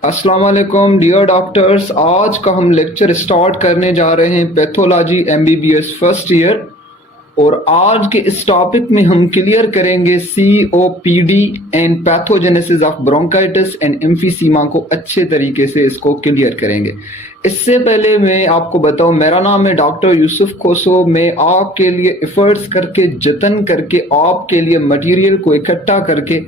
अस्सलाम वालेकुम dear doctors. आज का हम लेक्चर स्टार्ट करने जा रहे हैं पैथोलॉजी एमबीबीएस फर्स्ट ईयर। और आज के इस टॉपिक में हम क्लियर करेंगे COPD and pathogenesis of bronchitis and emphysema को अच्छे तरीके से इसको क्लियर करेंगे। इससे पहले मैं आपको बताऊं, मेरा नाम है डॉक्टर यूसुफ खोसो। मैं आपके लिए एफर्ट्स करके, जतन करके, आपके लिए मटेरियल को इकट्ठा करके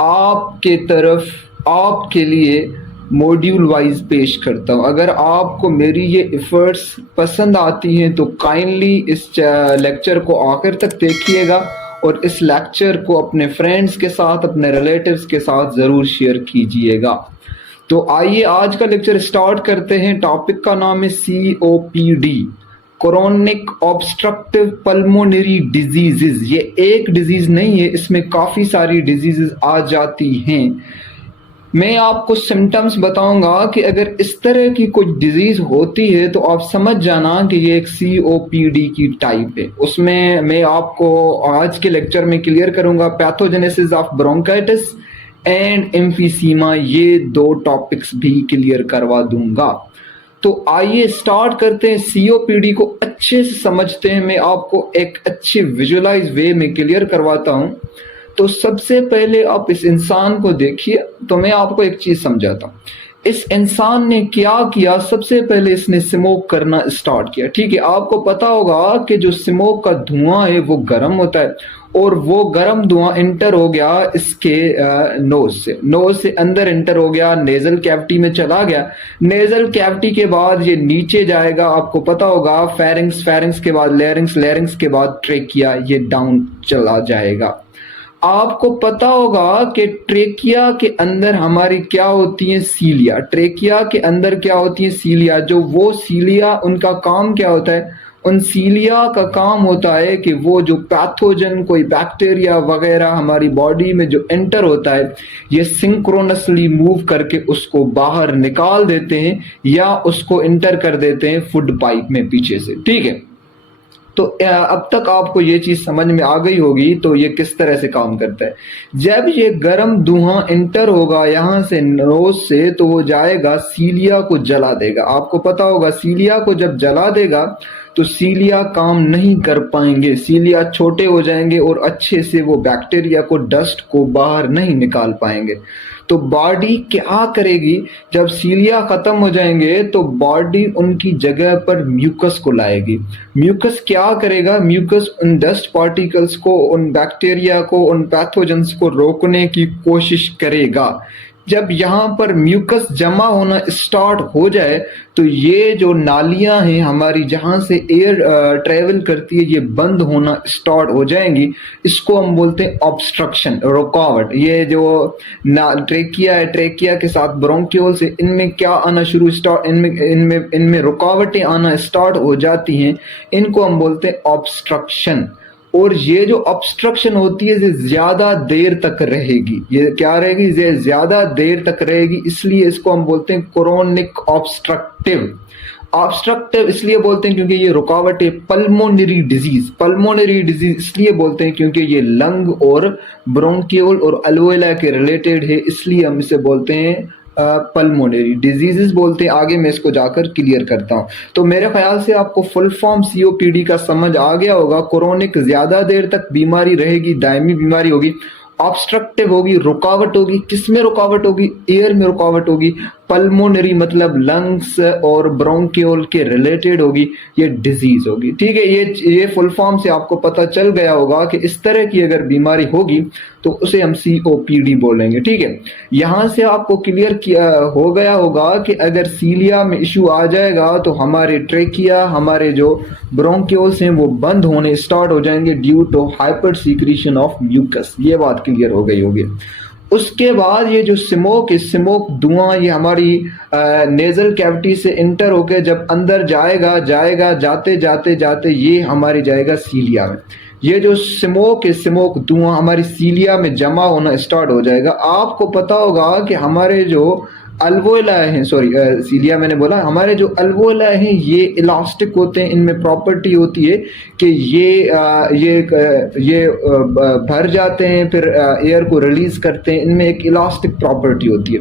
आपके तरफ आपके लिए मॉड्यूल वाइज पेश करता हूँ। अगर आपको मेरी ये एफर्ट्स पसंद आती हैं तो काइंडली इस लेक्चर को आखिर तक देखिएगा और इस लेक्चर को अपने फ्रेंड्स के साथ, अपने रिलेटिव्स के साथ ज़रूर शेयर कीजिएगा। तो आइए आज का लेक्चर स्टार्ट करते हैं। टॉपिक का नाम है COPD, chronic obstructive pulmonary diseases. ये एक डिजीज नहीं है, इसमें काफ़ी सारी डिजीजेस आ जाती हैं। मैं आपको सिम्टम्स बताऊंगा कि अगर इस तरह की कोई डिजीज होती है तो आप समझ जाना कि ये एक COPD की टाइप है। उसमें मैं आपको आज के लेक्चर में क्लियर करूंगा pathogenesis of bronchitis and emphysema, ये दो टॉपिक्स भी क्लियर करवा दूंगा। तो आइए स्टार्ट करते हैं। COPD को अच्छे से समझते हैं। मैं आपको एक अच्छे विजुअलाइज वे में क्लियर करवाता हूं। तो सबसे पहले आप इस इंसान को देखिए, तो मैं आपको एक चीज समझाता हूँ। इस इंसान ने क्या किया, सबसे पहले इसने स्मोक करना स्टार्ट किया। ठीक है, आपको पता होगा कि जो स्मोक का धुआं है वो गर्म होता है और वो गर्म धुआं इंटर हो गया इसके नोज से अंदर इंटर हो गया, नेजल कैविटी में चला गया। नेजल कैविटी के बाद ये नीचे जाएगा, आपको पता होगा फेरिंग्स के बाद लैरिंग्स के बाद ट्रेकिया, ये डाउन चला जाएगा। आपको पता होगा कि ट्रेकिया के अंदर हमारी क्या होती है, सीलिया। ट्रेकिया के अंदर क्या होती है, सीलिया। जो वो सीलिया, उनका काम क्या होता है, उन सीलिया का काम होता है कि वो जो पैथोजन, कोई बैक्टीरिया वगैरह हमारी बॉडी में जो एंटर होता है, ये सिंक्रोनसली मूव करके उसको बाहर निकाल देते हैं या उसको एंटर कर देते हैं फूड पाइप में पीछे से। ठीक है, तो अब तक आपको ये चीज समझ में आ गई होगी। तो ये किस तरह से काम करता है, जब ये गर्म धुआं इंटर होगा यहां से नोज से, तो वो जाएगा सीलिया को जला देगा। आपको पता होगा सीलिया को जब जला देगा तो सीलिया काम नहीं कर पाएंगे, सीलिया छोटे हो जाएंगे और अच्छे से वो बैक्टीरिया को, डस्ट को बाहर नहीं निकाल पाएंगे। तो बॉडी क्या करेगी, जब सीलिया खत्म हो जाएंगे तो बॉडी उनकी जगह पर म्यूकस को लाएगी। म्यूकस क्या करेगा, म्यूकस उन डस्ट पार्टिकल्स को, उन बैक्टीरिया को, उन पैथोजेंस को रोकने की कोशिश करेगा। जब यहाँ पर म्यूकस जमा होना स्टार्ट हो जाए तो ये जो नालियां हैं हमारी, जहां से एयर ट्रेवल करती है, ये बंद होना स्टार्ट हो जाएंगी। इसको हम बोलते हैं ऑब्स्ट्रक्शन, रुकावट। ये जो ट्रेकिया है, ट्रेकिया के साथ ब्रोंकियोल्स है, इनमें क्या आना शुरू स्टार्ट, इनमें रुकावटें आना स्टार्ट हो जाती हैं। इनको हम बोलते हैं ऑब्स्ट्रक्शन। और ये जो ऑब्स्ट्रक्शन होती है ये ज्यादा देर तक रहेगी। ये क्या रहेगी, ये ज्यादा देर तक रहेगी, इसलिए इसको हम बोलते हैं क्रोनिक ऑब्स्ट्रक्टिव। ऑब्स्ट्रक्टिव इसलिए बोलते हैं क्योंकि ये रुकावट है। पल्मोनरी डिजीज इसलिए बोलते हैं क्योंकि ये लंग और ब्रोंकियोल और अल्वेला के रिलेटेड है, इसलिए हम इसे बोलते हैं पल्मोनरी डिजीजेस बोलते हैं। आगे मैं इसको जाकर क्लियर करता हूं। तो मेरे ख्याल से आपको फुल फॉर्म COPD का समझ आ गया होगा। क्रोनिक, ज्यादा देर तक बीमारी रहेगी, दायमी बीमारी होगी। ऑब्स्ट्रक्टिव होगी, रुकावट होगी। किसमें रुकावट होगी, एयर में रुकावट होगी। पल्मोनरी मतलब लंग्स और ब्रोंकियोल के रिलेटेड होगी, ये डिजीज होगी। ठीक है, ये फुल फॉर्म से आपको पता चल गया होगा कि इस तरह की अगर बीमारी होगी तो उसे हम COPD बोलेंगे। ठीक है, यहां से आपको क्लियर किया हो गया होगा कि अगर सीलिया में इशू आ जाएगा तो हमारे ट्रेकिया, हमारे जो ब्रोंकियोल्स हैं वो बंद होने स्टार्ट हो जाएंगे due to hypersecretion of mucus. ये बात क्लियर हो गई होगी। उसके बाद ये जो स्मोक धुआं, ये हमारी नेजल कैविटी से इंटर होकर जब अंदर जाएगा जाते ये हमारी जाएगा सीलिया में। ये जो स्मोक धुआं हमारी सीलिया में जमा होना स्टार्ट हो जाएगा। आपको पता होगा कि हमारे जो अल्वोलाई हैं, सॉरी सीलिया मैंने बोला, हमारे जो अल्वोलाई हैं ये इलास्टिक होते हैं। इनमें प्रॉपर्टी होती है कि ये भर जाते हैं, फिर एयर को रिलीज करते हैं। इनमें एक इलास्टिक प्रॉपर्टी होती है।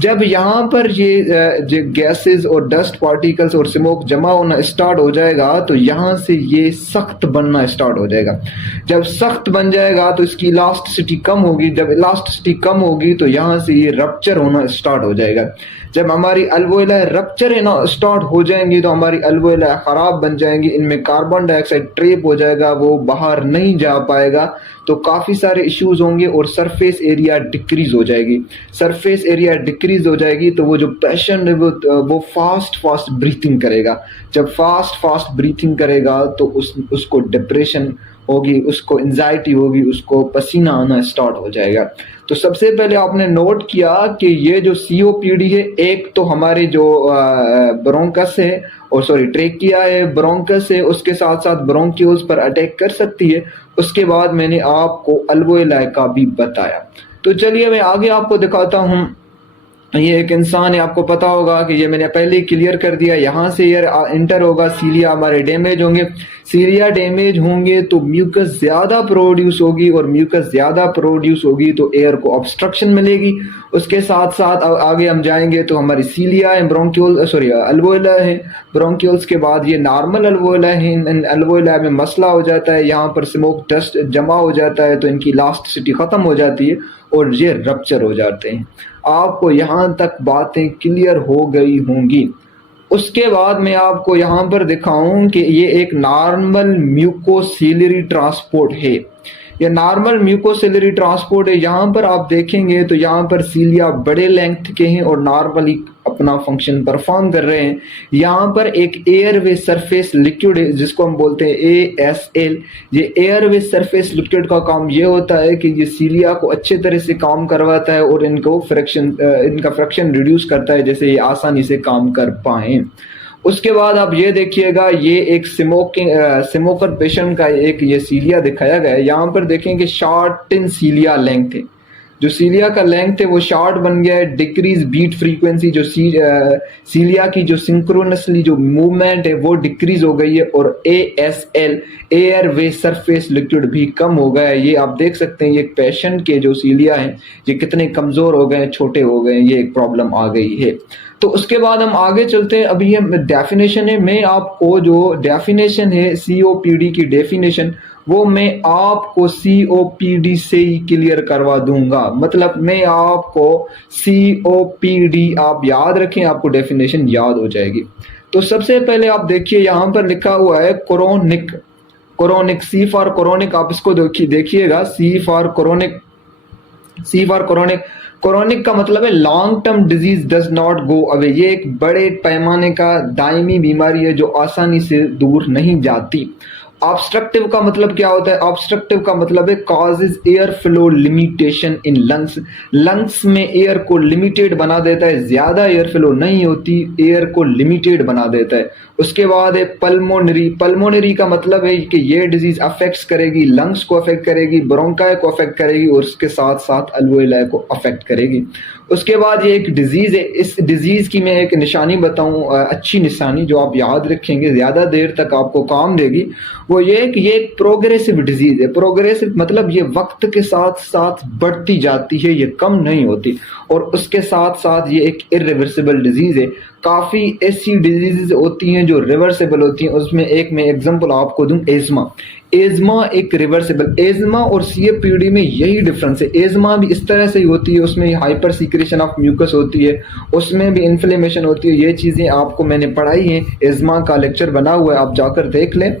जब यहाँ पर ये गैसेस और डस्ट पार्टिकल्स और स्मोक जमा होना स्टार्ट हो जाएगा तो यहाँ से ये सख्त बनना स्टार्ट हो जाएगा। जब सख्त बन जाएगा तो इसकी इलास्टिसिटी कम होगी। जब इलास्टिसिटी कम होगी तो यहाँ से ये रप्चर होना स्टार्ट हो जाएगा। जब हमारी अल्वोलाई रप्चर है ना स्टार्ट हो जाएंगी तो हमारी अल्वोलाई खराब बन जाएंगी। इनमें कार्बन डाइऑक्साइड ट्रैप हो जाएगा, वो बाहर नहीं जा पाएगा, तो काफ़ी सारे इश्यूज होंगे और सरफेस एरिया डिक्रीज हो जाएगी। सरफेस एरिया डिक्रीज हो जाएगी तो वो जो पेशेंट है वो फास्ट ब्रीथिंग करेगा। जब फास्ट ब्रीथिंग करेगा तो उसको डिप्रेशन होगी, उसको एंजाइटी होगी, उसको पसीना आना स्टार्ट हो जाएगा। तो सबसे पहले आपने नोट किया कि ये जो सीओपीडी है, एक तो हमारे जो ब्रोंकस है और सॉरी ट्रेकिया है, ब्रोंकस है, उसके साथ साथ ब्रोंक्यूल्स पर अटैक कर सकती है। उसके बाद मैंने आपको अल्वोलाई का भी बताया। तो चलिए मैं आगे आपको दिखाता हूँ। ये एक इंसान है, आपको पता होगा कि ये मैंने पहले ही क्लियर कर दिया। यहाँ से एयर इंटर होगा, सीलिया हमारे डैमेज होंगे। सीलिया डैमेज होंगे तो म्यूकस ज्यादा प्रोड्यूस होगी और म्यूकस ज्यादा प्रोड्यूस होगी तो एयर को ऑब्स्ट्रक्शन मिलेगी। उसके साथ साथ आगे हम जाएंगे तो हमारी सीलिया है, ब्रोंक्यूल सॉरी अल्वोलाई है। ब्रोंक्यूल्स के बाद ये नॉर्मल अल्वोलाई है। अल्वोलाई में मसला हो जाता है, यहाँ पर स्मोक डस्ट जमा हो जाता है तो इनकी इलास्टिसिटी खत्म हो जाती है और ये रप्चर हो जाते हैं। आपको यहाँ तक बातें क्लियर हो गई होंगी। उसके बाद मैं आपको यहाँ पर दिखाऊं कि ये एक नॉर्मल म्यूकोसिलरी ट्रांसपोर्ट है। ये नॉर्मल म्यूकोसिलरी ट्रांसपोर्ट है। यहाँ पर आप देखेंगे तो यहाँ पर सीलिया बड़े लेंथ के हैं और नॉर्मली अपना फंक्शन परफॉर्म कर रहे हैं। यहाँ पर एक एयरवे सरफेस लिक्विड है जिसको हम बोलते हैं ASL। ये एयरवे सरफेस लिक्विड का काम ये होता है कि ये सीलिया को अच्छे तरह से काम करवाता है और इनका फ्रिक्शन रिड्यूस करता है, जैसे ये आसानी से काम कर पाए। उसके बाद आप ये देखिएगा, ये एक स्मोकर पेशेंट का एक ये सीलिया दिखाया गया है। यहाँ पर देखेंगे शॉर्ट इन सीलिया लेंथ है। जो सीलिया का लेंथ है वो शॉर्ट बन गया है। डिक्रीज बीट फ्रीक्वेंसी, जो सीलिया की जो सिंक्रोनसली जो मूवमेंट है वो डिक्रीज हो गई है और ASL एयर वे सरफेस लिक्विड भी कम हो गया है। ये आप देख सकते हैं, ये पेशेंट के जो सीलिया हैं ये कितने कमजोर हो गए, छोटे हो गए, ये एक प्रॉब्लम आ गई है। तो उसके बाद हम आगे चलते हैं। अभी ये डेफिनेशन है, मैं आपको जो डेफिनेशन है COPD की डेफिनेशन वो मैं आपको COPD से ही क्लियर करवा दूंगा। मतलब मैं आपको COPD आप याद रखें, आपको डेफिनेशन याद हो जाएगी। तो सबसे पहले आप देखिए यहाँ पर लिखा हुआ है कोरोनिक। C फॉर कोरोनिक, आप इसको देखिएगा, C फॉर कोरोनिक। कोरोनिक का मतलब है long term disease does not go away. ये एक बड़े पैमाने का दायमी बीमारी है जो आसानी से दूर नहीं जाती। ऑब्स्ट्रक्टिव का मतलब क्या होता है? ऑब्स्ट्रक्टिव का मतलब है causes air flow limitation in lungs. Lungs में एयर को लिमिटेड बना देता है, ज्यादा एयर फ्लो नहीं होती, एयर को लिमिटेड बना देता है। उसके बाद है पल्मोनरी। पल्मोनरी का मतलब है कि ये डिजीज अफेक्ट करेगी, लंग्स को अफेक्ट करेगी, ब्रोंकाई को अफेक्ट करेगी और उसके साथ साथ अल्वोलाई को अफेक्ट करेगी। उसके बाद ये एक डिजीज है। इस डिजीज की मैं एक निशानी बताऊं, अच्छी निशानी जो आप याद रखेंगे, ज्यादा देर तक आपको काम देगी, वो ये कि ये एक प्रोग्रेसिव डिजीज है। प्रोग्रेसिव मतलब ये वक्त के साथ साथ बढ़ती जाती है, ये कम नहीं होती। और उसके साथ साथ ये एक इरिवर्सिबल डिजीज है। काफी ऐसी डिजीजेस होती हैं जो रिवर्सिबल होती हैं, उसमें एक मैं एग्जांपल आपको दूं, एज्मा। एज्मा एक रिवर्सिबल, एज्मा और COPD में यही डिफरेंस है। एज्मा भी इस तरह से ही होती है, उसमें हाइपर सीक्रेशन ऑफ म्यूकस होती है, उसमें भी इन्फ्लेमेशन होती है। ये चीजें आपको मैंने पढ़ाई हैं, एज्मा का लेक्चर बना हुआ है, आप जाकर देख लें।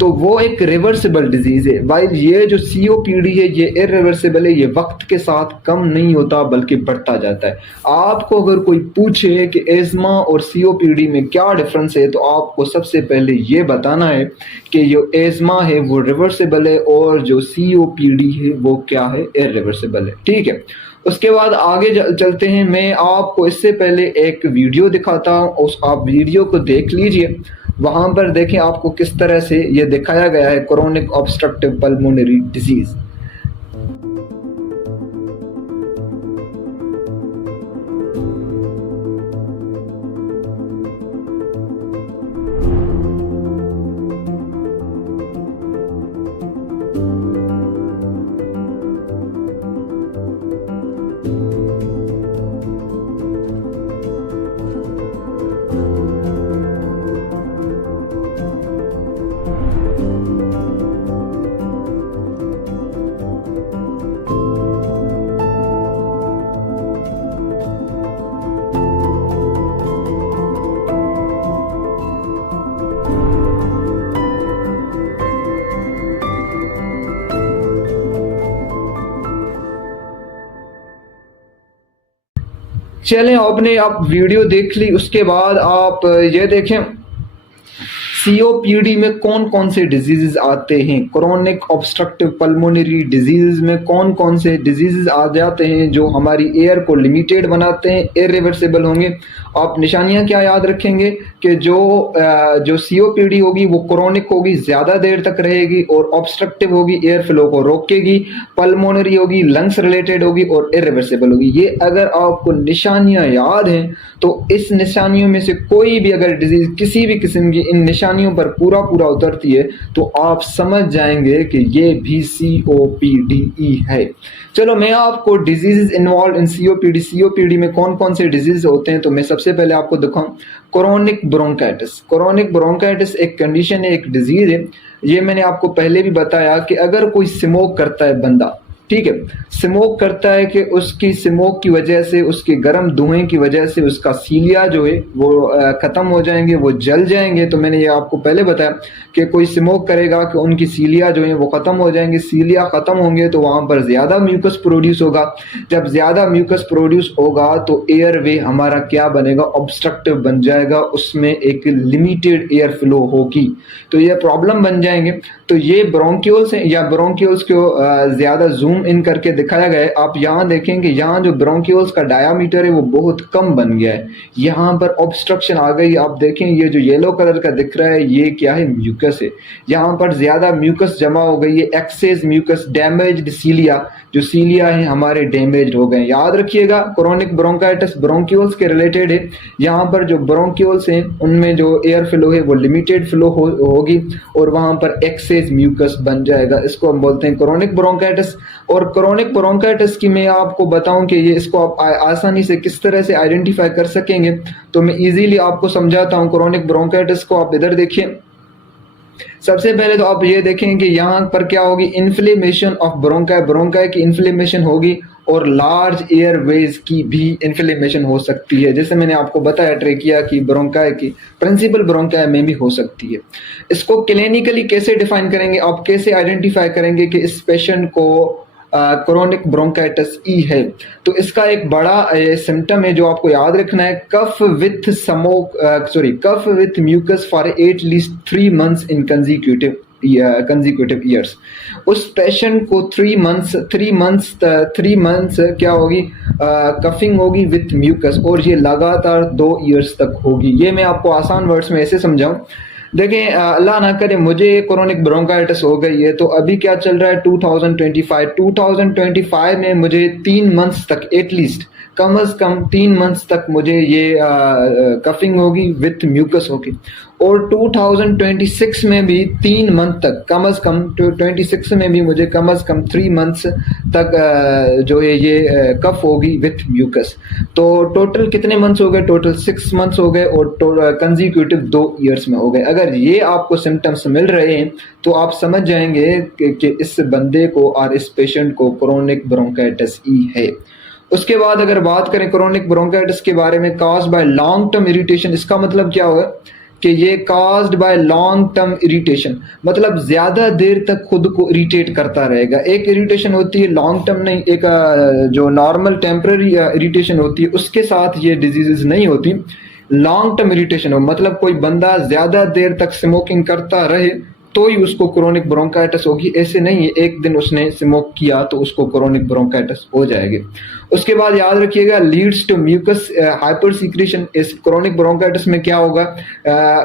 तो वो एक रिवर्सिबल डिजीज है। वाइल ये जो COPD है ये इरिवर्सिबल है, ये वक्त के साथ कम नहीं होता बल्कि बढ़ता जाता है। आपको अगर कोई पूछे कि एज्मा और COPD में क्या डिफरेंस है तो आपको सबसे पहले ये बताना है कि जो एज्मा है वो रिवर्सिबल है और जो COPD है वो क्या है, इरिवर्सिबल है। ठीक है, उसके बाद आगे चलते हैं। मैं आपको इससे पहले एक वीडियो दिखाता हूँ, उस आप वीडियो को देख लीजिए। वहां पर देखें आपको किस तरह से ये दिखाया गया है क्रोनिक ऑब्स्ट्रक्टिव पल्मोनरी डिजीज। चलें, आपने आप वीडियो देख ली, उसके बाद आप ये देखें सीओपीडी में कौन कौन से डिजीजेज आते हैं, क्रोनिक ऑब्स्ट्रक्टिव पल्मोनरी डिजीज में कौन कौन से डिजीजेज आ जाते हैं जो हमारी एयर को लिमिटेड बनाते हैं, इरिवर्सिबल होंगे। आप निशानियां क्या याद रखेंगे कि जो सीओपीडी होगी वो क्रोनिक होगी, ज्यादा देर तक रहेगी, और ऑब्स्ट्रक्टिव होगी, एयर फ्लो को रोकेगी, पल्मोनरी होगी, लंग्स रिलेटेड होगी, और इरिवर्सिबल होगी। ये अगर आपको निशानियां याद हैं तो इस निशानियों में से कोई भी अगर डिजीज किसी भी किस्म की इन निशानियों पर पूरा पूरा उतरती है तो आप समझ जाएंगे कि ये भी सीओपीडी है। चलो मैं आपको डिजीज इन्वॉल्व इन सीओपीडी में कौन कौन से डिजीज होते हैं तो मैं सबसे पहले आपको दिखाऊं क्रोनिक ब्रोंकाइटिस। क्रोनिक ब्रोंकाइटिस एक कंडीशन है, एक डिजीज है। ये मैंने आपको पहले भी बताया कि अगर कोई स्मोक करता है बंदा, ठीक है, स्मोक करता है कि उसकी स्मोक की वजह से, उसके गर्म धुएं की वजह से उसका सीलिया जो है वो खत्म हो जाएंगे, वो जल जाएंगे। तो मैंने ये आपको पहले बताया कि कोई स्मोक करेगा कि उनकी सीलिया जो है वो खत्म हो जाएंगे। सीलिया खत्म होंगे तो वहां पर ज्यादा म्यूकस प्रोड्यूस होगा। जब ज्यादा म्यूकस प्रोड्यूस होगा तो एयर वे हमारा क्या बनेगा, ऑब्स्ट्रक्टिव बन जाएगा, उसमें एक लिमिटेड एयर फ्लो होगी, तो ये प्रॉब्लम बन जाएंगे। तो ये ब्रोंक्यूल्स हैं, या ब्रोंक्यूल्स को ज्यादा जूम इन करके दिखाया गया है। आप यहाँ देखेंगे, यहाँ जो ब्रोंक्यूल्स का डायामीटर है वो बहुत कम बन गया है, यहाँ पर ऑब्स्ट्रक्शन आ गई। आप देखें ये जो येलो कलर का दिख रहा है ये क्या है, म्यूकस है। यहाँ पर ज्यादा म्यूकस जमा हो गई है, एक्सेस म्यूकस, डैमेज्ड सीलिया, जो सीलिया है हमारे डैमेज हो गए। याद रखिएगा क्रोनिक ब्रोंकाइटिस ब्रोंक्यूल्स के रिलेटेड है। यहाँ पर जो ब्रोंक्यूल्स हैं उनमें जो एयर फ्लो है वो लिमिटेड फ्लो होगी और वहां पर एक्सेस म्यूकस बन जाएगा। इसको हम बोलते हैं क्रोनिक ब्रोंकाइटिस। और क्रोनिक ब्रोंकाइटिस की मैं आपको बताऊं कि ये इसको आप आसानी से किस तरह से आइडेंटिफाई कर सकेंगे, तो मैं इजीली आपको समझाता हूं। क्रोनिक ब्रोंकाइटिस को आप इधर देखिए। सबसे पहले तो आप ये देखें कि यहाँ पर क्या होगी, इन्फ्लेमेशन ऑफ ब्रोंकाई, ब्रोंकाई की इन्फ्लेमेशन होगी, और लार्ज एयरवेज की भी इन्फ्लेमेशन हो सकती है। जैसे मैंने आपको बताया ट्रेकिया की, ब्रोंकाई की, प्रिंसिपल ब्रोंकाई में भी हो सकती है। इसको क्लिनिकली कैसे डिफाइन करेंगे, आप कैसे आइडेंटिफाई करेंगे कि इस पेशेंट को क्रोनिक ब्रोंकाइटिस ई है, तो इसका एक बड़ा सिम्टम है जो आपको याद रखना है, cough with cough with mucus for at least 3 months in consecutive years. उस पेशेंट को 3 months क्या होगी, कफिंग होगी विथ म्यूकस, और ये लगातार 2 years तक होगी। ये मैं आपको आसान वर्ड्स में ऐसे समझाऊं। देखें, अल्लाह ना करे मुझे क्रोनिक ब्रोंकाइटिस हो गई है, तो अभी क्या चल रहा है 2025 में मुझे 3 months तक, एटलीस्ट कम अज कम 3 months तक मुझे ये कफिंग होगी विथ म्यूकस होगी। और 2026 में भी 3 month तक कम अज कम, 26 में भी मुझे कम अज कम 3 months तक जो है ये कफ होगी विथ म्यूकस। तो टोटल कितने मंथ्स हो गए, टोटल 6 months हो गए, और कंजिक्यूटिव 2 years में हो गए। अगर ये आपको सिम्टम्स मिल रहे हैं तो आप समझ जाएंगे कि इस बंदे को और इस पेशेंट को क्रोनिक ब्रोंकाइटिस ई है। उसके बाद अगर बात करें क्रोनिक ब्रोंकाइटिस के बारे में, caused by long term irritation, इसका मतलब क्या होगा कि ये caused by long term irritation, मतलब ज्यादा देर तक खुद को इरिटेट करता रहेगा। एक इरिटेशन होती है लॉन्ग टर्म नहीं, एक जो नॉर्मल टेम्पररी इरिटेशन होती है उसके साथ ये डिजीजेस नहीं होती। लॉन्ग टर्म इरिटेशन हो मतलब कोई बंदा ज्यादा देर तक स्मोकिंग करता रहे तो ही उसको क्रोनिक ब्रोंकाइटिस होगी, ऐसे नहीं है एक दिन उसने स्मोक किया तो उसको क्रोनिक ब्रोंकाइटिस हो जाएगी। उसके बाद याद रखिएगा leads to mucus hypersecretion. इस क्रोनिक ब्रोंकाइटिस में क्या होगा,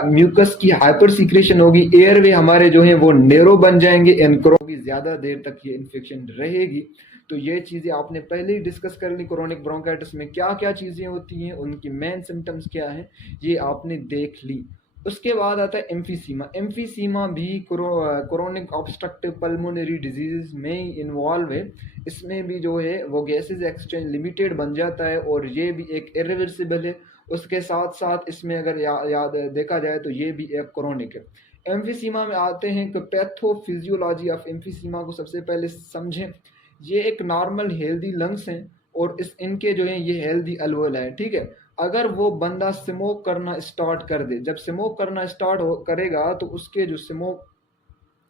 म्यूकस की हाइपर सीक्रेशन होगी, एयरवे हमारे जो है वो नेरो बन जाएंगे, एनक्रोगी, ज्यादा देर तक ये इन्फेक्शन रहेगी। तो ये चीजें आपने पहले ही डिस्कस कर ली, क्रोनिक ब्रोंकाइटिस में क्या क्या चीजें होती हैं, उनकी मेन सिम्टम्स क्या हैं, ये आपने देख ली। उसके बाद आता है एम्फीसीमा। एम्फीसीमा भी क्रोनिक ऑब्स्ट्रक्टिव पल्मोनरी डिजीज में इन्वॉल्व है। इसमें भी जो है वो गैसेज एक्सचेंज लिमिटेड बन जाता है और ये भी एक इरिवर्सिबल है। उसके साथ साथ इसमें अगर याद देखा जाए तो ये भी एक क्रोनिक है। एम्फीसीमा में आते हैं कि पैथोफिजियोलॉजी ऑफ एम्फीसीमा को सबसे पहले समझें। ये एक नॉर्मल हेल्दी लंग्स हैं और इनके जो है ये हेल्दी अलवेल है, ठीक है। अगर वो बंदा स्मोक करना स्टार्ट कर दे, जब स्मोक करना स्टार्ट करेगा तो उसके जो स्मोक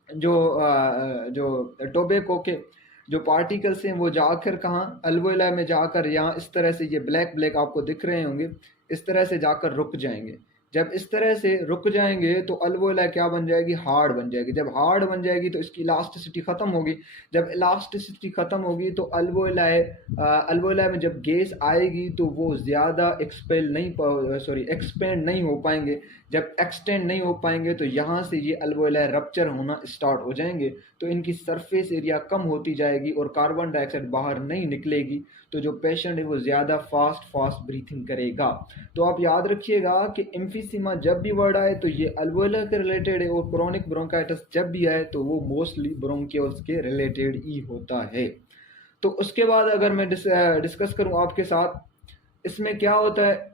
जो टोबैको के जो पार्टिकल्स हैं वो जाकर कहाँ, अल्वोलाई में जाकर यहाँ इस तरह से ये ब्लैक ब्लैक आपको दिख रहे होंगे, इस तरह से जाकर रुक जाएंगे। जब इस तरह से रुक जाएंगे तो अल्वोलाई क्या बन जाएगी, हार्ड बन जाएगी। जब हार्ड बन जाएगी तो इसकी इलास्टिसिटी खत्म होगी। जब इलास्टिसिटी खत्म होगी तो अल्वोलाई में जब गैस आएगी तो वो ज़्यादा एक्सपेंड नहीं हो पाएंगे। जब एक्सटेंड नहीं हो पाएंगे तो यहाँ से ये अल्वोलाई रप्चर होना स्टार्ट हो जाएंगे, तो इनकी सरफेस एरिया कम होती जाएगी और कार्बन डाइऑक्साइड बाहर नहीं निकलेगी, तो जो पेशेंट है वो ज़्यादा फास्ट ब्रीथिंग करेगा। तो आप याद रखिएगा कि एम्फीसीमा जब भी वर्ड आए तो ये अल्वोलाई के रिलेटेड है, और क्रोनिक ब्रोंकाइटिस जब भी आए तो वो मोस्टली ब्रोंकियोल्स के रिलेटेड ही होता है। तो उसके बाद अगर मैं डिस्कस करूं आपके साथ, इसमें क्या होता है,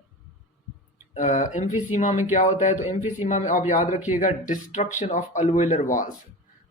एम्फीसीमा में क्या होता है, तो एम्फीसीमा में आप याद रखिएगा डिस्ट्रक्शन ऑफ अल्वोलर वॉल्स।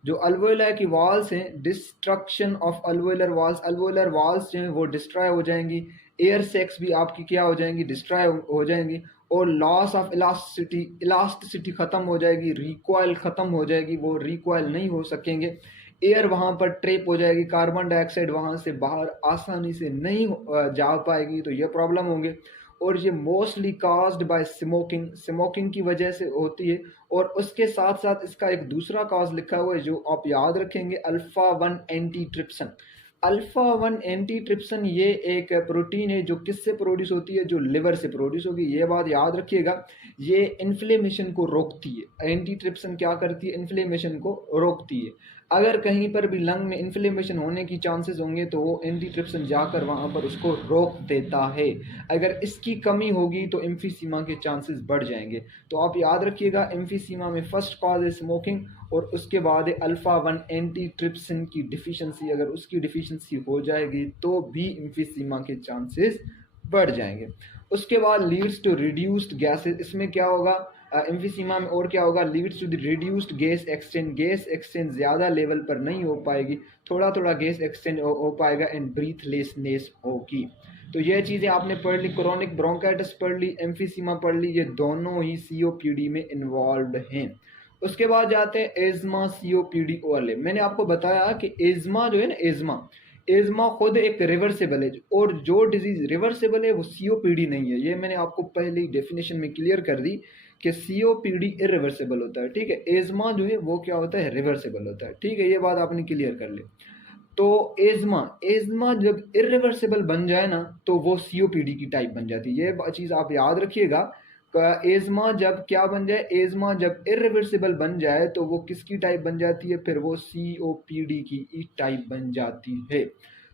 जो अल्वोलाई की वॉल्स हैं, डिस्ट्रक्शन ऑफ अल्वोलर वॉल्स जो हैं वो डिस्ट्रॉय हो जाएंगी। एयर सेक्स भी आपकी क्या हो जाएंगी, डिस्ट्रॉय हो जाएंगी। और लॉस ऑफ इलास्टिसिटी खत्म हो जाएगी, रिकॉइल खत्म हो जाएगी, वो रिकॉइल नहीं हो सकेंगे। एयर वहां पर ट्रेप हो जाएगी, कार्बन डाइऑक्साइड वहां से बाहर आसानी से नहीं जा पाएगी, तो ये प्रॉब्लम होंगे। और ये मोस्टली काज्ड बाय स्मोकिंग की वजह से होती है। और उसके साथ साथ इसका एक दूसरा काज लिखा हुआ है जो आप याद रखेंगे, alpha 1 anti trypsin. Alpha 1 anti trypsin ये एक प्रोटीन है जो किससे प्रोड्यूस होती है, जो लिवर से प्रोड्यूस होगी। ये बात याद रखिएगा, ये इन्फ्लेमेशन को रोकती है। एंटी ट्रिप्सन क्या करती है, इन्फ्लेमेशन को रोकती है। अगर कहीं पर भी लंग में इन्फ्लेमेशन होने की चांसेस होंगे तो वो एंटी ट्रिप्सन जाकर वहां पर उसको रोक देता है। अगर इसकी कमी होगी तो एम्फीसीमा के चांसेस बढ़ जाएंगे। तो आप याद रखिएगा, एम्फीसीमा में फर्स्ट कॉज है स्मोकिंग, और उसके बाद है अल्फा 1 एंटी ट्रिप्सन की डिफिशिएंसी। अगर उसकी डिफिशिएंसी हो जाएगी तो भी एम्फीसीमा के चांसेस बढ़ जाएंगे। उसके बाद लीड्स टू रिड्यूस्ड गैसेस। इसमें क्या होगा एम्फीसीमा में, और क्या होगा, leads to the reduced gas exchange. Gas exchange ज़्यादा लेवल पर नहीं हो पाएगी, थोड़ा थोड़ा गैस एक्सचेंज हो पाएगा, एंड ब्रीथलेसनेस होगी। तो ये चीज़ें आपने पढ़ ली, क्रोनिक ब्रोंकाइटिस पढ़ ली, एम्फीसीमा पढ़ ली, ये दोनों ही सीओपीडी में इन्वॉल्व हैं। उसके बाद जाते हैं एज्मा सीओपीडी ओवरले। मैंने आपको बताया कि एज्मा जो है ना, एज्मा खुद एक रिवर्सिबल है, और जो डिजीज रिवर्सिबल है वो सीओपीडी नहीं है। ये मैंने आपको पहले ही डेफिनेशन में क्लियर कर दी कि सीओपीडी इरिवर्सिबल होता है, ठीक है। एज्मा जो है वो क्या होता है, रिवर्सिबल होता है, ठीक है। ये बात आपने क्लियर कर ली। तो एज्मा जब इरिवर्सिबल बन जाए ना तो वो सीओपीडी की टाइप बन जाती है। ये चीज आप याद रखिएगा, एज्मा जब क्या बन जाए, एज्मा जब इरिवर्सिबल बन जाए तो वो किसकी टाइप बन जाती है, फिर वो सीओपीडी की टाइप बन जाती है।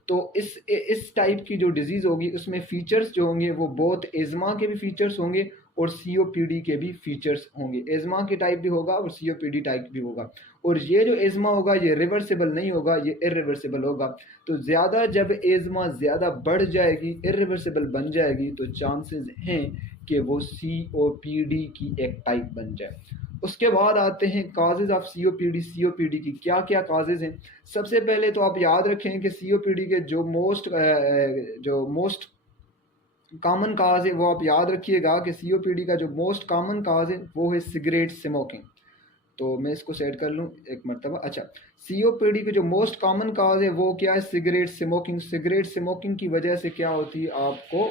तो इस टाइप की जो डिजीज होगी उसमें फीचर्स जो होंगे वो बहुत एज्मा के भी फीचर्स होंगे और सीओपीडी के भी फीचर्स होंगे। एज्मा के टाइप भी होगा और सीओपीडी टाइप भी होगा। और ये जो एज्मा होगा ये रिवर्सिबल नहीं होगा, ये इरिवर्सिबल होगा। तो ज्यादा जब एज्मा ज्यादा बढ़ जाएगी, इरिवर्सिबल बन जाएगी, तो चांसेस हैं कि वो सीओपीडी की एक टाइप बन जाए। उसके बाद आते हैं काजेज ऑफ सीओपीडी। सीओपीडी की क्या क्या काजेज हैं। सबसे पहले तो आप याद रखें कि सीओपीडी के जो मोस्ट कॉमन काज है वो आप याद रखिएगा कि सीओपीडी का जो मोस्ट कॉमन काज है वो है सिगरेट स्मोकिंग। तो मैं इसको सेट कर लूँ एक मरतबा। अच्छा, सीओपीडी के जो मोस्ट कॉमन काज है वो क्या है, सिगरेट स्मोकिंग। सिगरेट स्मोकिंग की वजह से क्या होती है, आपको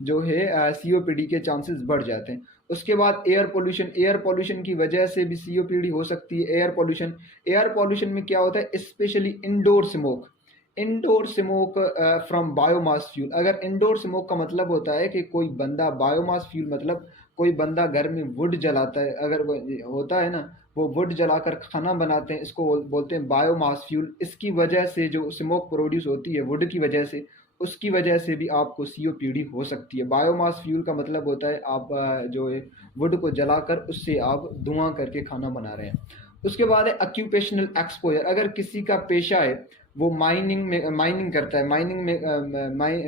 जो है सीओपीडी के चांसेस बढ़ जाते हैं। उसके बाद एयर पोल्यूशन की वजह से भी सीओपीडी हो सकती है। एयर पोल्यूशन में क्या होता है, specially indoor smoke from biomass fuel. अगर इंडोर स्मोक का मतलब होता है कि कोई बंदा बायोमास फ्यूल मतलब कोई बंदा घर में वुड जलाता है, अगर वो होता है ना, वो वुड जलाकर खाना बनाते हैं, इसको बोलते हैं बायोमास फ्यूल। इसकी वजह से जो स्मोक प्रोड्यूस होती है वुड की वजह से, उसकी वजह से भी आपको सीओपीडी हो सकती है। बायोमास फ्यूल का मतलब होता है आप जो है वुड को जलाकर उससे आप धुआं करके खाना बना रहे हैं। उसके बाद है ऑक्यूपेशनल एक्सपोजर। अगर किसी का पेशा है वो माइनिंग करता है,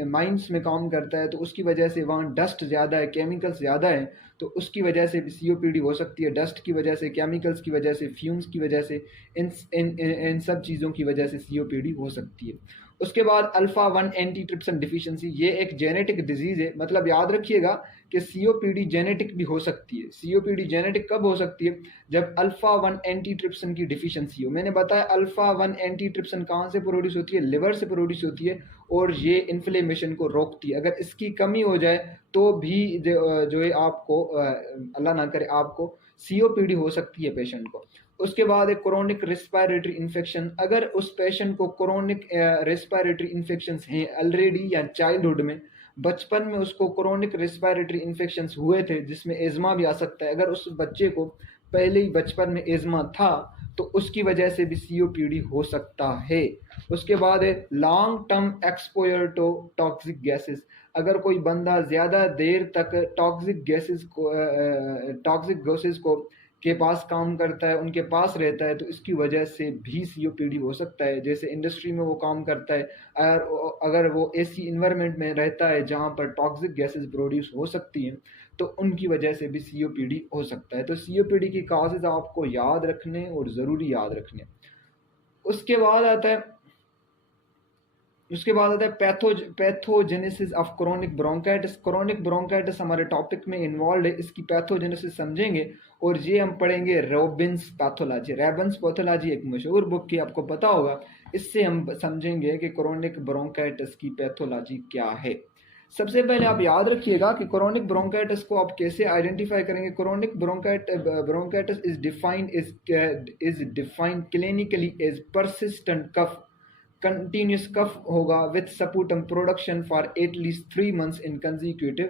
माइंस में काम करता है, तो उसकी वजह से वहाँ डस्ट ज़्यादा है, केमिकल्स ज़्यादा है, तो उसकी वजह से भी सीओपीडी हो सकती है। डस्ट की वजह से, केमिकल्स की वजह से, फ्यूम्स की वजह से, इन सब चीज़ों की वजह से सीओपीडी हो सकती है। उसके बाद अल्फा 1 एंटी ट्रिप्सन डिफिशिएंसी, ये एक जेनेटिक डिजीज है। मतलब याद रखिएगा कि सीओपीडी जेनेटिक भी हो सकती है। सीओपीडी जेनेटिक कब हो सकती है, जब अल्फा 1 एंटी ट्रिप्सन की डिफिशिएंसी हो। मैंने बताया अल्फा 1 एंटी ट्रिप्सन कहाँ से से प्रोड्यूस होती है, लिवर से प्रोड्यूस होती है और ये इन्फ्लेमेशन को रोकती है। अगर इसकी कमी हो जाए तो भी जो है आपको अल्लाह ना करे आपको सीओपीडी हो सकती है पेशेंट को। उसके बाद एक क्रोनिक रेस्पिरेटरी इन्फेक्शन, अगर उस पेशेंट को क्रोनिक रेस्पिरेटरी इन्फेक्शंस हैं ऑलरेडी या चाइल्डहुड में, बचपन में उसको क्रोनिक रेस्पिरेटरी इन्फेक्शंस हुए थे जिसमें एज़मा भी आ सकता है, अगर उस बच्चे को पहले ही बचपन में एज़मा था तो उसकी वजह से भी सीओपीडी हो सकता है। उसके बाद है long term exposure to toxic gases, अगर कोई बंदा ज़्यादा देर तक टॉक्सिक गैसेस को के पास काम करता है, उनके पास रहता है, तो इसकी वजह से भी सीओपीडी हो सकता है। जैसे इंडस्ट्री में वो काम करता है, अगर वो एसी इन्वायरमेंट में रहता है जहाँ पर टॉक्सिक गैसेस प्रोड्यूस हो सकती हैं तो उनकी वजह से भी सीओपीडी हो सकता है। तो सीओपीडी की काजेज आपको याद रखने और ज़रूरी याद रखने। उसके बाद आता है pathogenesis of chronic bronchitis. Chronic bronchitis हमारे टॉपिक में इन्वॉल्व है, इसकी पैथोजेनेसिस समझेंगे और ये हम पढ़ेंगे रोबिन्स पैथोलॉजी। रेबन्स पैथोलॉजी एक मशहूर बुक की आपको पता होगा, इससे हम समझेंगे कि क्रोनिक ब्रोंकाइटिस की पैथोलॉजी क्या है। सबसे पहले आप याद रखिएगा कि क्रोनिक ब्रोंकाइटिस को आप कैसे आइडेंटिफाई करेंगे। Chronic bronchitis is defined clinically as persistent cough, continuous cough होगा with sputum production for at least 3 months in consecutive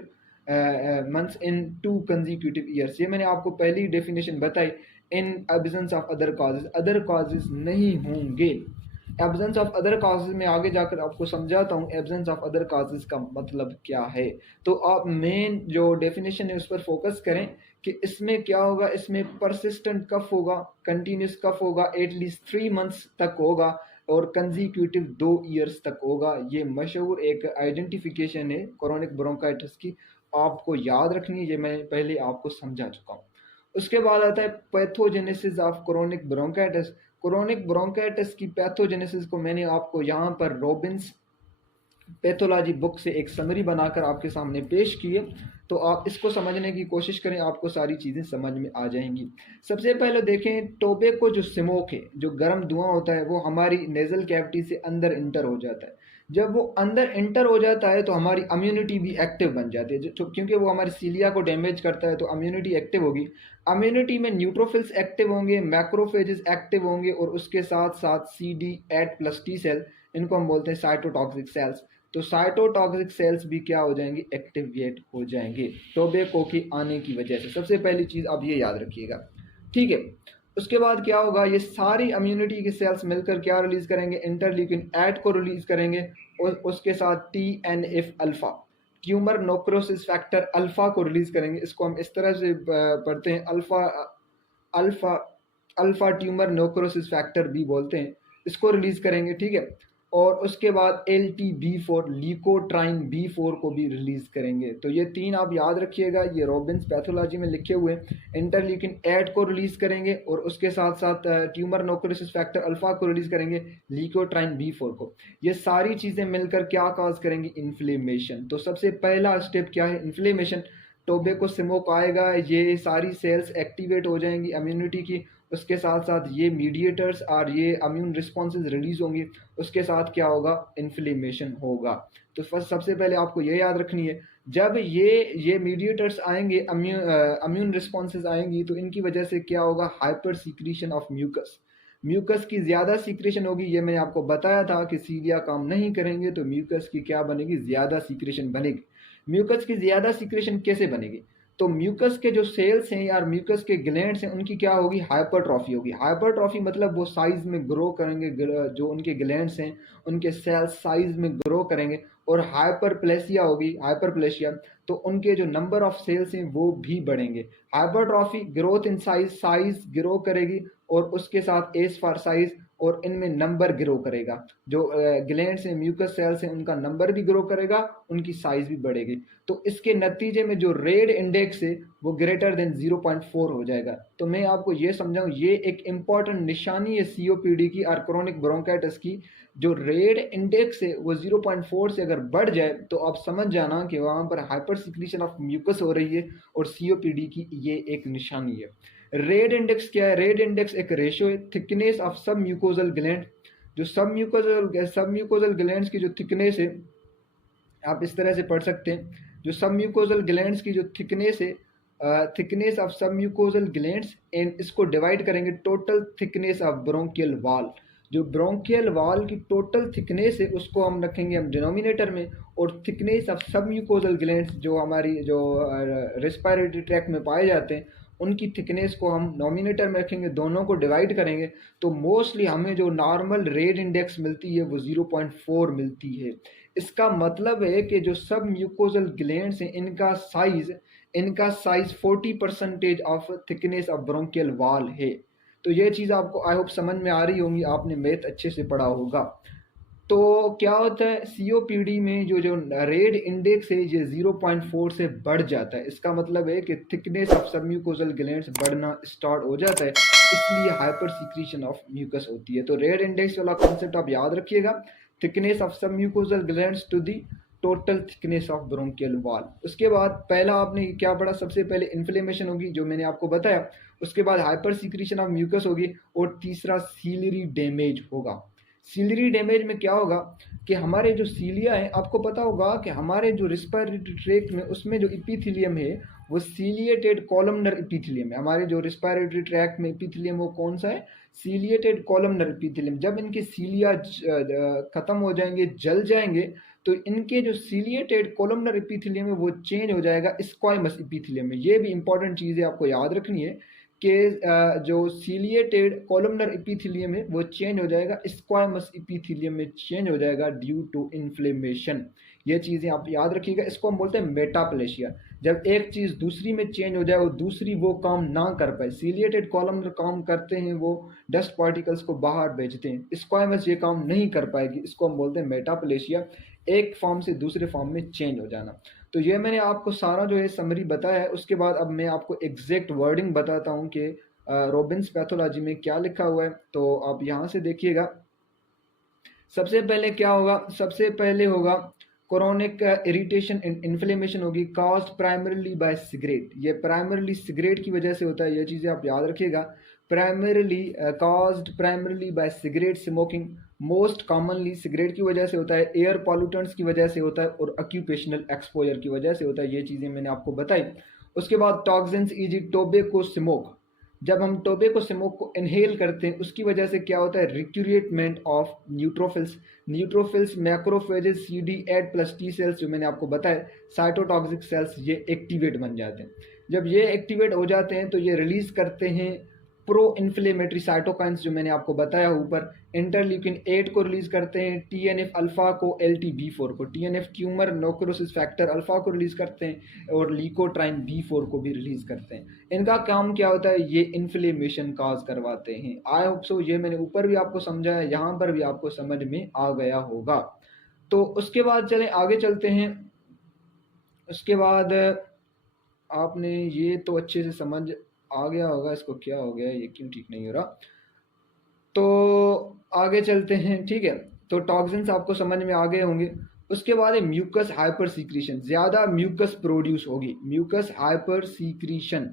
months in 2 consecutive years। ये मैंने आपको पहली डेफिनेशन बताई। In absence of other causes नहीं होंगे। एब्सेंस ऑफ अदर कॉजेज में आगे जाकर आपको समझाता हूँ एब्सेंस ऑफ अदर कॉजेज का मतलब क्या है। तो आप मेन जो डेफिनेशन है उस पर फोकस करें कि इसमें क्या होगा। इसमें परसिस्टेंट कफ होगा, कंटिन्यूस कफ होगा, एटलीस्ट 3 months तक होगा और कंजिक्यूटिव 2 years तक होगा। ये मशहूर एक आइडेंटिफिकेशन है क्रोनिक ब्रोंकाइटिस की, आपको याद रखनी है, ये मैं पहले आपको समझा चुका हूँ। उसके बाद आता है pathogenesis of chronic bronchitis. Chronic bronchitis की पैथोजेनेसिस को मैंने आपको यहाँ पर रोबिन्स पैथोलॉजी बुक से एक समरी बनाकर आपके सामने पेश की है, तो आप इसको समझने की कोशिश करें, आपको सारी चीज़ें समझ में आ जाएंगी। सबसे पहले देखें, टोबैको जो स्मोक है, जो गर्म धुआं होता है, वो हमारी नेजल कैविटी से अंदर इंटर हो जाता है। जब वो अंदर इंटर हो जाता है तो हमारी इम्यूनिटी भी एक्टिव बन जाती है, क्योंकि वो हमारी सीलिया को डैमेज करता है तो इम्यूनिटी एक्टिव होगी। इम्यूनिटी में न्यूट्रोफिल्स एक्टिव होंगे, मैक्रोफेजेस एक्टिव होंगे और उसके साथ साथ CD8+ T सेल, इनको हम बोलते हैं साइटोटॉक्सिक सेल्स। तो साइटोटॉक्सिक सेल्स भी क्या हो जाएंगे, एक्टिवेट हो जाएंगे टोबैको के आने की वजह से। सबसे पहली चीज़ आप ये याद रखिएगा, ठीक है। उसके बाद क्या होगा, ये सारी इम्यूनिटी के सेल्स मिलकर क्या रिलीज करेंगे, इंटरल्यूकिन 8 को रिलीज करेंगे और उसके साथ TNF alpha, tumour necrosis factor alpha को रिलीज करेंगे। इसको हम इस तरह से पढ़ते हैं, अल्फा ट्यूमर नेक्रोसिस फैक्टर भी बोलते हैं, इसको रिलीज करेंगे, ठीक है। और उसके बाद LTB4 ल्यूकोट्राइन B4 को भी रिलीज करेंगे। तो ये 3 आप याद रखिएगा, ये रोबिन्स पैथोलॉजी में लिखे हुए। इंटरल्यूकिन 8 को रिलीज करेंगे और उसके साथ साथ ट्यूमर नेक्रोसिस फैक्टर अल्फा को रिलीज करेंगे, ल्यूकोट्राइन B4 को। ये सारी चीजें मिलकर क्या काज करेंगी, इन्फ्लेमेशन। तो सबसे पहला स्टेप क्या है, इन्फ्लेमेशन। टोबैको स्मोक आएगा, ये सारी सेल्स एक्टिवेट हो जाएंगी इम्यूनिटी की, उसके साथ साथ ये मीडिएटर्स और ये इम्यून रिस्पॉन्सेज रिलीज होंगी, उसके साथ क्या होगा, इन्फ्लेमेशन होगा। तो फर्स्ट सबसे पहले आपको ये याद रखनी है, जब ये मीडिएटर्स आएंगे, इम्यून रिस्पॉन्सेज आएंगी, तो इनकी वजह से क्या होगा, हाइपर सीक्रेशन ऑफ म्यूकस की ज़्यादा सीक्रेशन होगी। ये मैंने आपको बताया था कि सीलिया काम नहीं करेंगे तो म्यूकस की क्या बनेगी, ज़्यादा सीक्रेशन बनेगी। म्यूकस की ज़्यादा सीक्रेशन कैसे बनेगी, तो म्यूकस के जो सेल्स हैं या म्यूकस के ग्लैंड्स हैं, उनकी क्या होगी, हाइपरट्रॉफी होगी। हाइपरट्रॉफी मतलब वो साइज में ग्रो करेंगे, जो उनके ग्लैंड्स हैं उनके सेल्स साइज में ग्रो करेंगे। और हाइपरप्लेसिया होगी, हाइपरप्लेसिया तो उनके जो नंबर ऑफ सेल्स हैं वो भी बढ़ेंगे। Hypertrophy growth in size grow करेगी और उसके साथ एज फॉर साइज और इनमें नंबर ग्रो करेगा। जो ग्लैंड्स हैं, म्यूकस सेल्स हैं, उनका नंबर भी ग्रो करेगा, उनकी साइज भी बढ़ेगी। तो इसके नतीजे में जो रेड इंडेक्स है वो ग्रेटर देन 0.4 हो जाएगा। तो मैं आपको ये समझाऊं, ये एक इंपॉर्टेंट निशानी है सीओपीडी की और क्रोनिक ब्रोंकाइटिस की। जो रेड इंडेक्स है वो 0.4 से अगर बढ़ जाए तो आप समझ जाना कि वहाँ पर हाइपर सिक्रीशन ऑफ म्यूकस हो रही है और सीओपीडी की ये एक निशानी है। रेड इंडेक्स क्या है, रेड इंडेक्स एक रेशियो है थिकनेस ऑफ सब म्यूकोजल ग्लैंड जो सबम्यूकोजल ग्लैंड्स की जो थिकनेस है, आप इस तरह से पढ़ सकते हैं, जो सबम्यूकोजल ग्लैंड्स की जो थिकनेस है, thickness of submucosal glands, and इसको डिवाइड करेंगे total thickness of bronchial wall. जो ब्रोंकियल वॉल की टोटल थिकनेस है उसको हम रखेंगे हम डिनोमिनेटर में, और थिकनेस ऑफ सबम्यूकोजल ग्लैंड्स जो हमारी जो रेस्पिरेटरी ट्रैक में पाए जाते हैं उनकी थिकनेस को हम नोमिनेटर में रखेंगे, दोनों को डिवाइड करेंगे तो मोस्टली हमें जो नॉर्मल रेड इंडेक्स मिलती है वो 0.4 मिलती है। इसका मतलब है कि जो सब म्यूकोजल ग्लैंड्स हैं इनका size 40% of thickness of bronchial wall है। तो ये चीज़ आपको आई होप समझ में आ रही होंगी, आपने मैथ अच्छे से पढ़ा होगा। तो क्या होता है सीओपीडी में जो जो रेड इंडेक्स है ये 0.4 से बढ़ जाता है, इसका मतलब है कि थिकनेस ऑफ सबम्यूकोजल ग्लैंड्स बढ़ना स्टार्ट हो जाता है, इसलिए हाइपर सीक्रेशन ऑफ म्यूकस होती है। तो रेड इंडेक्स वाला कॉन्सेप्ट आप याद रखिएगा, thickness of submucosal glands to the total thickness of bronchial wall. उसके बाद पहला आपने क्या पढ़ा, सबसे पहले इन्फ्लेमेशन होगी जो मैंने आपको बताया, उसके बाद हाइपर सीक्रेशन ऑफ म्यूकस होगी, और तीसरा सीलरी डैमेज होगा। सीलरी डैमेज में क्या होगा कि हमारे जो सीलिया है, आपको पता होगा कि हमारे जो रिस्पिरेटरी ट्रैक्ट में उसमें जो इपीथेलियम है वो सीलिएटेड कॉलमनर इपीथेलियम है। हमारे जो रिस्पिरेटरी ट्रैक्ट में इपीथेलियम वो कौन सा है, सीलिएटेड कॉलमनर इपीथेलियम। जब इनके सीलिया खत्म हो जाएंगे, जल जाएंगे, तो इनके जो सीलिएटेड कॉलमनर इपीथेलियम है वो चेंज हो जाएगा स्क्वाइमस इपीथेलियम में। ये भी इंपॉर्टेंट चीज़ है, आपको याद रखनी है कि जो सीलिएटेड कॉलमनर इपीथेलियम है वो चेंज हो जाएगा स्क्वाइमस इपीथेलियम में चेंज हो जाएगा ड्यू टू इन्फ्लेमेशन। ये चीज़ें आप याद रखिएगा, इसको हम बोलते हैं मेटाप्लेशिया। जब एक चीज़ दूसरी में चेंज हो जाए और दूसरी वो काम ना कर पाए, सीलिएटेड कॉलमनर काम करते हैं, वो डस्ट पार्टिकल्स को बाहर भेजते हैं, स्क्वाइमस ये काम नहीं कर पाएगी, इसको हम बोलते हैं मेटाप्लेशिया, एक फॉर्म से दूसरे फॉर्म में चेंज हो जाना। तो ये मैंने आपको सारा जो है समरी बताया है। उसके बाद अब मैं आपको एग्जैक्ट वर्डिंग बताता हूँ कि रॉबिन्स पैथोलॉजी में क्या लिखा हुआ है। तो आप यहाँ से देखिएगा, सबसे पहले क्या होगा, सबसे पहले होगा क्रोनिक इरिटेशन एंड इन्फ्लेमेशन होगी कॉज्ड प्राइमरीली बाय सिगरेट। ये प्राइमरीली सिगरेट की वजह से होता है, ये चीज़ें आप याद रखिएगा। Primarily caused primarily by cigarette smoking, most commonly cigarette की वजह से होता है, एयर पॉल्यूटेंट्स की वजह से होता है, और ऑक्यूपेशनल एक्सपोजर की वजह से होता है। ये चीज़ें मैंने आपको बताई। उसके बाद टॉक्सिन्स इज टोबैको स्मोक, जब हम टोबैको स्मोक को इनहेल करते हैं उसकी वजह से क्या होता है, recruitment of neutrophils macrophages CD8 plus T cells जो मैंने आपको बताया साइटोटॉक्सिक सेल्स, ये एक्टिवेट बन जाते हैं। जब ये एक्टिवेट हो जाते हैं तो ये रिलीज करते हैं प्रो इन्फ्लेमेटरी साइटोकाइंस जो मैंने आपको बताया ऊपर, इंटरल्यूकिन 8 को रिलीज करते हैं, TNF अल्फा को, LTB4 को, TNF ट्यूमर नोक्रोसिस फैक्टर अल्फा को रिलीज करते हैं, और लीकोट्राइन B4 को भी रिलीज करते हैं। इनका काम क्या होता है, ये इन्फ्लेमेशन काज करवाते हैं। आई होप सो ये मैंने ऊपर भी आपको समझाया, यहाँ पर भी आपको समझ में आ गया होगा। तो उसके बाद चलें आगे चलते हैं। उसके बाद आपने ये तो अच्छे से समझ आ गया होगा, इसको क्या हो गया, ये क्यों ठीक नहीं हो रहा। तो आगे चलते हैं, ठीक है। तो टॉक्सिन्स आपको समझ में आ गए होंगे। उसके बाद है म्यूकस हाइपर सीक्रेशन, ज्यादा म्यूकस प्रोड्यूस होगी, म्यूकस हाइपर सीक्रेशन।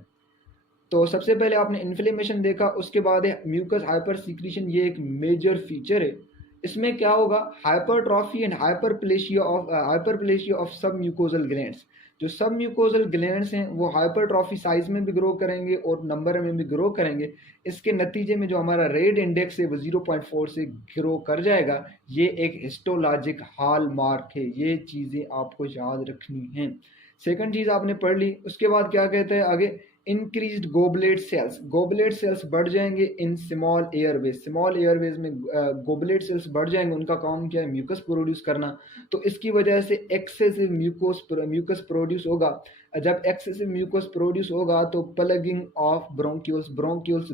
तो सबसे पहले आपने इन्फ्लेमेशन देखा, उसके बाद है म्यूकस हाइपर सीक्रेशन, ये एक मेजर फीचर है। इसमें क्या होगा, हाइपरट्रॉफी एंड हाइपरप्लेशिया ऑफ सब म्यूकोजल ग्लैंड्स। जो सब म्यूकोजल ग्लैंड्स हैं वो हाइपरट्रॉफी साइज में भी ग्रो करेंगे और नंबर में भी ग्रो करेंगे। इसके नतीजे में जो हमारा रेड इंडेक्स है वो 0.4 से ग्रो कर जाएगा। ये एक हिस्टोलॉजिक हॉलमार्क है, ये चीज़ें आपको याद रखनी हैं। सेकंड चीज़ आपने पढ़ ली। उसके बाद क्या कहते हैं आगे, इंक्रीज्ड गोबलेट सेल्स बढ़ जाएंगे इन स्मॉल एयरवेज में गोबलेट सेल्स बढ़ जाएंगे। उनका काम क्या है, म्यूकस प्रोड्यूस करना। तो इसकी वजह से एक्सेसिव म्यूकस प्रोड्यूस होगा। जब एक्सेसिव म्यूकस प्रोड्यूस होगा तो प्लगिंग ऑफ ब्रोंक्यूल्स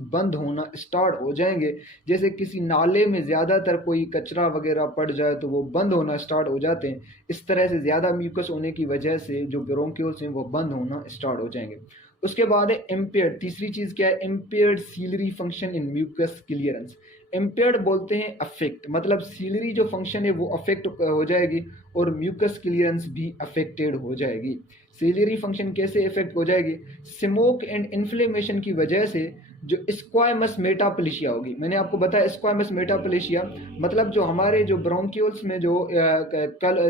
बंद होना स्टार्ट हो जाएंगे। जैसे किसी नाले में ज़्यादातर कोई कचरा वगैरह पड़ जाए तो वो बंद होना स्टार्ट हो जाते हैं। इस तरह से ज़्यादा म्यूकस होने की वजह से जो ब्रोंक्यूल्स हैं वो बंद होना स्टार्ट हो जाएंगे। उसके बाद है इम्पेयर्ड, तीसरी चीज क्या है, impaired ciliary function in mucus clearance. Impaired बोलते हैं अफेक्ट, मतलब सीलरी जो फंक्शन है वो अफेक्ट हो जाएगी और म्यूकस क्लियरेंस भी अफेक्टेड हो जाएगी। सीलरी फंक्शन कैसे इफेक्ट हो जाएगी, स्मोक एंड इन्फ्लेमेशन की वजह से जो स्क्वायमस मेटाप्लेशिया होगी। मैंने आपको बताया स्क्वायमस मेटाप्लेशिया मतलब जो हमारे जो ब्रोंक्यूल्स में जो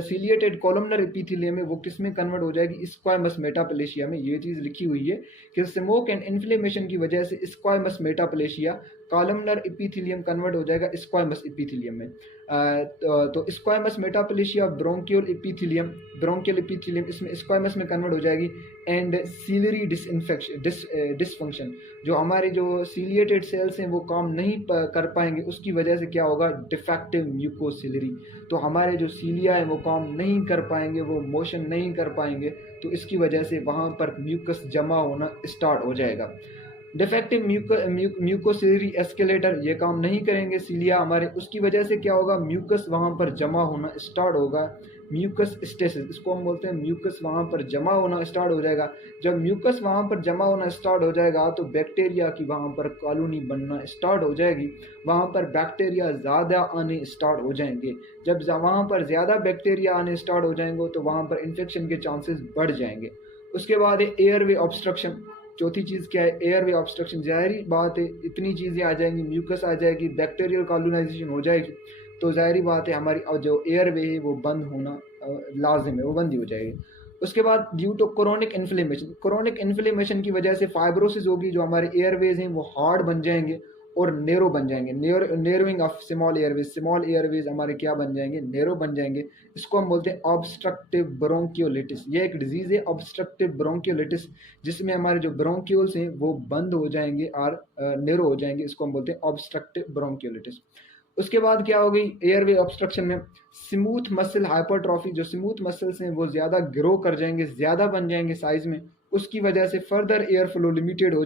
सीलिएटेड कॉलमनर एपिथेलियम है वो किस में कन्वर्ट हो जाएगी, स्क्वायमस मेटाप्लेशिया में। ये चीज लिखी हुई है कि स्मोक एंड इन्फ्लेमेशन की वजह से squamous metaplasia columnar epithelium convert हो जाएगा स्क्वायमस एपिथेलियम में। तो स्क्वायमस मेटाप्लेशिया ब्रोंकियल एपिथेलियम इसमें स्क्वायमस में कन्वर्ट हो जाएगी। एंड सीलरी डिसफंक्शन जो हमारे जो सीलिएटेड सेल्स हैं वो काम नहीं कर पाएंगे, उसकी वजह से क्या होगा, डिफेक्टिव म्यूकोसिलरी। तो हमारे जो सीलिया है वो काम नहीं कर पाएंगे, वो मोशन नहीं कर पाएंगे, तो इसकी वजह से वहाँ पर म्यूकस जमा होना स्टार्ट हो जाएगा। डिफेक्टिव म्यूकोसिलरी एस्केलेटर ये काम नहीं करेंगे सीलिया हमारे, उसकी वजह से क्या होगा, म्यूकस वहाँ पर जमा होना स्टार्ट होगा। म्यूकस स्टेसिस इसको हम बोलते हैं, म्यूकस वहाँ पर जमा होना स्टार्ट हो जाएगा। जब म्यूकस वहाँ पर जमा होना स्टार्ट हो जाएगा तो बैक्टीरिया की वहाँ पर कॉलोनी बनना स्टार्ट हो जाएगी, वहाँ पर बैक्टीरिया ज़्यादा आने स्टार्ट हो जाएंगे। जब वहाँ पर ज़्यादा बैक्टीरिया आने स्टार्ट हो जाएंगे तो वहाँ पर इन्फेक्शन के चांसेस बढ़ जाएंगे। उसके बाद एयरवे ऑब्स्ट्रक्शन, चौथी चीज़ क्या है, एयरवे ऑब्स्ट्रक्शन। जाहिर बात है इतनी चीज़ें आ जाएंगी, म्यूकस आ जाएगी, बैक्टीरियल कॉलोनाइजेशन हो जाएगी, तो जाहिर बात है हमारी जो एयरवे है वो बंद होना लाजिम है, वो बंद ही हो जाएगी। उसके बाद ड्यू टू क्रोनिक इन्फ्लेमेशन की वजह से फाइब्रोसिस होगी, जो हमारे एयरवेज हैं वो हार्ड बन जाएंगे और नेरो बन जाएंगे। नेरोइंग ऑफ स्मॉल एयरवेज हमारे क्या बन जाएंगे, नेरो बन जाएंगे। इसको हम बोलते हैं ऑब्स्ट्रक्टिव ब्रोंकियोलिटिस। ये एक डिजीज है ऑब्स्ट्रक्टिव ब्रोंकियोलिटिस, जिसमें हमारे जो ब्रोंक्यूल्स हैं वो बंद हो जाएंगे और नेरो हो जाएंगे, इसको हम बोलते हैं ऑब्स्ट्रक्टिव ब्रोंकियोलिटिस। उसके बाद क्या हो गई, एयरवे ऑब्स्ट्रक्शन में स्मूथ मसल हाइपरट्रॉफी, जो स्मूथ मसल्स हैं वो ज्यादा ग्रो कर जाएंगे, ज्यादा बन जाएंगे साइज में, उसकी वजह से फर्दर एयर फ्लो लिमिटेड हो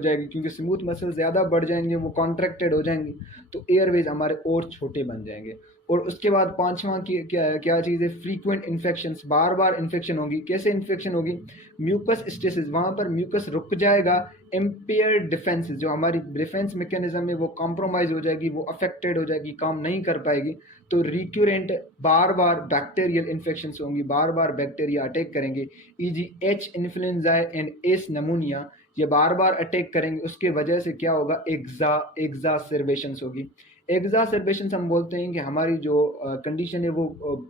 जाएगी, क्योंकि स्मूथ मसल ज्यादा बढ़ जाएंगे, वो कॉन्ट्रैक्टेड हो जाएंगे, तो एयरवेज हमारे और छोटे बन जाएंगे। और उसके बाद पांचवा की क्या चीज़ है, फ्रीक्वेंट इन्फेक्शंस, बार बार इन्फेक्शन होगी। कैसे इन्फेक्शन होगी, म्यूकस स्टेसिस, वहाँ पर म्यूकस रुक जाएगा। इम्पेयर्ड डिफेंसेस, जो हमारी डिफेंस मैकेनिज्म है वो कॉम्प्रोमाइज हो जाएगी, वो अफेक्टेड हो जाएगी, काम नहीं कर पाएगी। तो रिक्यूरेंट बार बार बैक्टीरियल इन्फेक्शंस होंगी, बार बार बैक्टीरिया अटैक करेंगे, easy H influenza and S नमूनिया, ये बार बार अटैक करेंगे। उसके वजह से क्या होगा, एग्जासर्बेशंस होगी। एग्जासर्बेशंस हम बोलते हैं कि हमारी जो कंडीशन है वो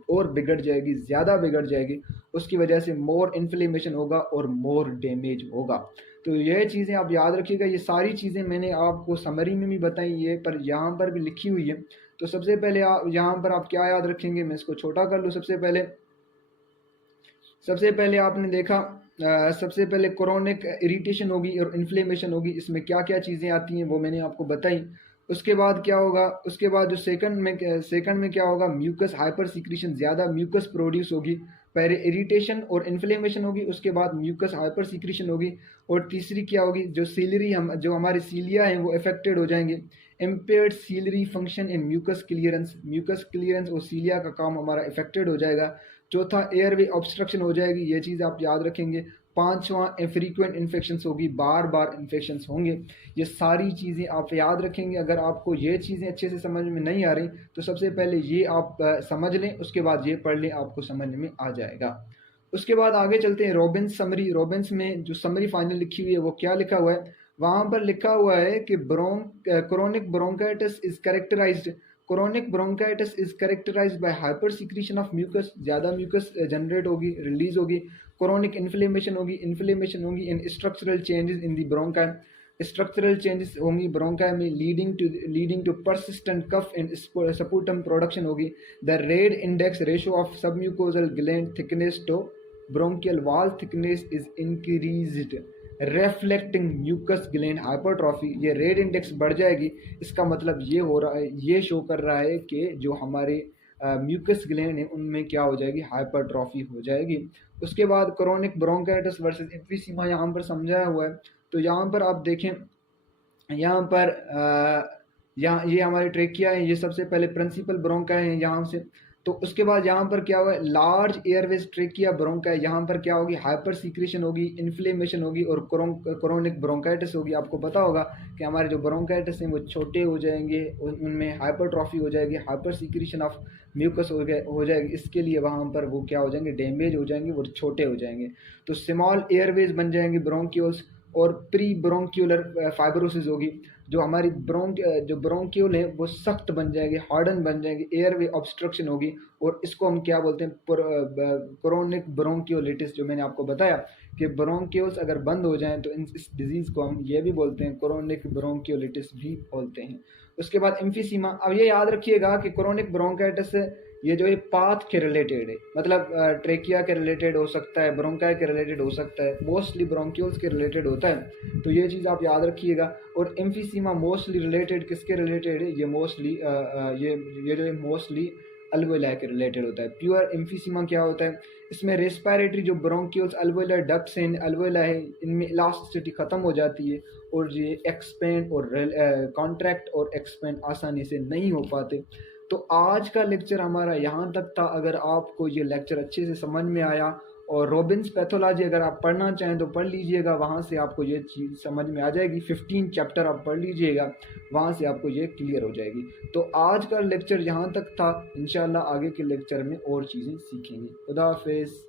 और बिगड़ जाएगी, ज़्यादा बिगड़ जाएगी, उसकी वजह से मोर इन्फ्लेमेशन होगा और मोर डैमेज होगा। तो ये चीज़ें आप याद रखिएगा। ये सारी चीज़ें मैंने आपको समरी में भी बताई है, पर यहाँ पर भी लिखी हुई है। तो सबसे पहले आप यहाँ पर आप क्या याद रखेंगे, मैं इसको छोटा कर लूँ। सबसे पहले आपने देखा, सबसे पहले क्रोनिक इरिटेशन होगी और इन्फ्लेमेशन होगी, इसमें क्या क्या चीज़ें आती हैं वो मैंने आपको बताई। उसके बाद क्या होगा, उसके बाद जो सेकंड में क्या होगा, म्यूकस हाइपर सीक्रेशन, ज़्यादा म्यूकस प्रोड्यूस होगी। पहले इरिटेशन और इन्फ्लेमेशन होगी, उसके बाद म्यूकस हाइपर सीक्रेशन होगी। और तीसरी क्या होगी, जो जो हमारे सीलिया हैं वो अफेक्टेड हो जाएंगे। Impaired ciliary function in mucus clearance और सीलिया का काम हमारा अफेक्टेड हो जाएगा। चौथा एयरवे ऑब्स्ट्रक्शन हो जाएगी, ये चीज़ आप याद रखेंगे। पांचवा फ्रीक्वेंट इन्फेक्शंस होगी, बार बार इन्फेक्शंस होंगे। ये सारी चीज़ें आप याद रखेंगे। अगर आपको ये चीज़ें अच्छे से समझ में नहीं आ रही तो सबसे पहले ये आप समझ लें, उसके बाद ये पढ़ लें, आपको समझ में आ जाएगा। उसके बाद आगे चलते हैं रॉबिन्स समरी। रॉबिन्स में जो समरी फाइनल लिखी हुई है वो क्या लिखा हुआ है, वहाँ पर लिखा हुआ है कि chronic bronchitis is characterised Chronic bronchitis is characterized by hypersecretion of mucus, ज़्यादा mucus जनरेट होगी, रिलीज होगी। Chronic inflammation होगी in structural changes in the bronchi, structural changes होंगी ब्रोंकाई में, leading to persistent cough and sputum production होगी। The Reid index ratio of submucosal gland thickness to bronchial wall thickness is increased, reflecting mucus gland hypertrophy। ये red index बढ़ जाएगी, इसका मतलब ये हो रहा है, ये शो कर रहा है कि जो हमारे म्यूकस ग्लैंड है उनमें क्या हो जाएगी, हाइपरट्रॉफी हो जाएगी। उसके बाद क्रोनिक ब्रोंकाइटिस वर्सेस एम्फीसीमा यहाँ पर समझाया हुआ है। तो यहाँ पर आप देखें, यहाँ पर यहाँ ये हमारे ट्रेकिया है, ये सबसे पहले प्रिंसिपल ब्रोंकाई है यहाँ से। तो उसके बाद यहाँ पर क्या होगा, लार्ज एयरवेज ट्रेकिया ब्रोंकाई, यहाँ पर क्या होगी, हाइपर सीक्रेशन होगी, इन्फ्लेमेशन होगी और क्रोनिक ब्रोंकाइटिस होगी। आपको पता होगा कि हमारे जो ब्रोंकाइटिस हैं वो छोटे हो जाएंगे, उनमें हाइपरट्रॉफी हो जाएगी, हाइपर सीक्रेशन ऑफ म्यूकस हो जाएगी, इसके लिए वहाँ पर वो क्या हो जाएंगे, डैमेज हो जाएंगे, वो छोटे हो जाएंगे। तो स्मॉल एयरवेज बन जाएंगे ब्रोंक्यूल्स, और प्री ब्रोंक्यूलर फाइब्रोसिस होगी, जो हमारी जो ब्रोंक्यूल है वो सख्त बन जाएगी, हार्डन बन जाएंगे, एयरवे ऑब्स्ट्रक्शन होगी, और इसको हम क्या बोलते हैं, क्रोनिक ब्रोंक्योलिटिस, जो मैंने आपको बताया कि ब्रोंक्यूल्स अगर बंद हो जाएं तो इस डिजीज़ को हम ये भी बोलते हैं, क्रोनिक ब्रोंक्योलिटिस भी बोलते हैं। उसके बाद एम्फीसीमा। अब ये याद रखिएगा कि क्रोनिक ब्रोंकाइटिस ये जो है पाथ के रिलेटेड है, मतलब ट्रेकिया के रिलेटेड हो सकता है, ब्रोंकाई के रिलेटेड हो सकता है, मोस्टली ब्रोंक्यूल्स के रिलेटेड होता है, तो ये चीज़ आप याद रखिएगा। और एम्फीसीमा मोस्टली रिलेटेड किसके रिलेटेड है, ये मोस्टली ये जो है मोस्टली अल्वोलाई के रिलेटेड होता है। प्योर एम्फीसीमा क्या होता है, इसमें रेस्पिरेटरी जो ब्रोंक्यूल्स अल्वोलर डक्ट्स हैं, अल्वोला है, इनमें इलास्टिसिटी ख़त्म हो जाती है और ये एक्सपेंड और कॉन्ट्रैक्ट और एक्सपेंड आसानी से नहीं हो पाते। तो आज का लेक्चर हमारा यहाँ तक था। अगर आपको ये लेक्चर अच्छे से समझ में आया और रॉबिन्स पैथोलॉजी अगर आप पढ़ना चाहें तो पढ़ लीजिएगा, वहाँ से आपको ये चीज़ समझ में आ जाएगी। 15 चैप्टर आप पढ़ लीजिएगा, वहाँ से आपको ये क्लियर हो जाएगी। तो आज का लेक्चर यहाँ तक था, इंशाल्लाह आगे के लेक्चर में और चीज़ें सीखेंगे। खुदा हाफिज़।